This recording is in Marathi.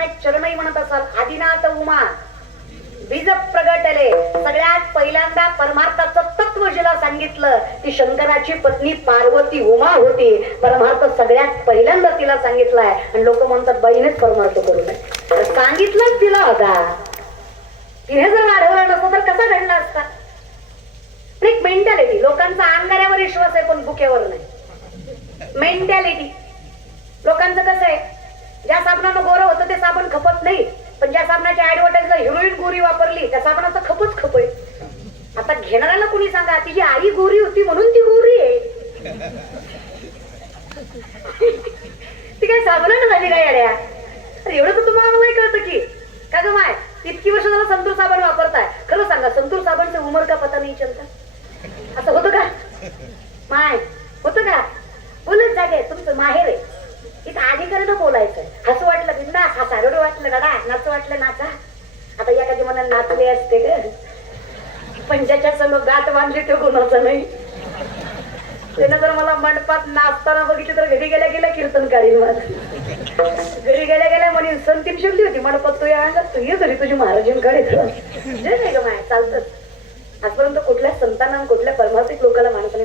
असताना एक चरणही म्हणत असाल, आदिनाथ उमा बीज प्रगटले. सगळ्यात पहिल्यांदा परमार्थाचं तत्व जिला सांगितलं ती शंकराची पत्नी पार्वती उमा होती. परमार्थ सगळ्यात पहिल्यांदा तिला सांगितलाय. आणि लोक म्हणतात बाईनेच परमार्थ करू नये. सांगितलंच तिला होता. तिने जर वाढवला नसतं तर कसा घडला असता. एक मेंटॅलिटी, लोकांचा अंगाऱ्यावर विश्वास आहे पण बुक्यावर नाही. मेंटॅलिटी लोकांचं कसं आहे, ज्या साबणानं गोरं होतं ते साबण खपत नाही, पण ज्या साबणाच्या ऍडव्हर्टाईजला हिरोईन गोरी वापरली त्या साबणाचा खपच खप आहे. आता घेणाऱ्याला कुणी सांगा तिची आई गोरी होती म्हणून ती गोरी आहे. ती काय साबणानं झाली काय येड्या? अरे एवढं तर तुम्हाला नाही कळतं की का ग माय इतकी वर्ष झालं संतूर साबण वापरताय. खरं सांगा संतूर साबण से उमर का पता नाही चलता. असं होतं का माय? होतं का? बोलत जागे तुमचं माहेर आहे. इथं अधिकाऱ्यानं बोलायचं. हसू वाटलं बिंदास हसा, रडू वाटलं रडा, नाचू वाटलं नाचा. आता एखादी मला नाचले असते ग, पण ज्याच्या समोर गाठ बांधली ते कोणाचं नाही. त्यानं जर मला मंडपात नाचताना बघितलं तर घरी गेल्या गेल्या कीर्तन काढील माझं. घरी गेल्या गेल्या म्हणे संतीम शिरली होती मंडपात, तू या अंगात तू ये घरी तुझी महाराजांकडे. जे नाही ग माय चालतच. आजपर्यंत कुठल्या संतांना कुठल्या परमार्थिक लोकांना माणसाने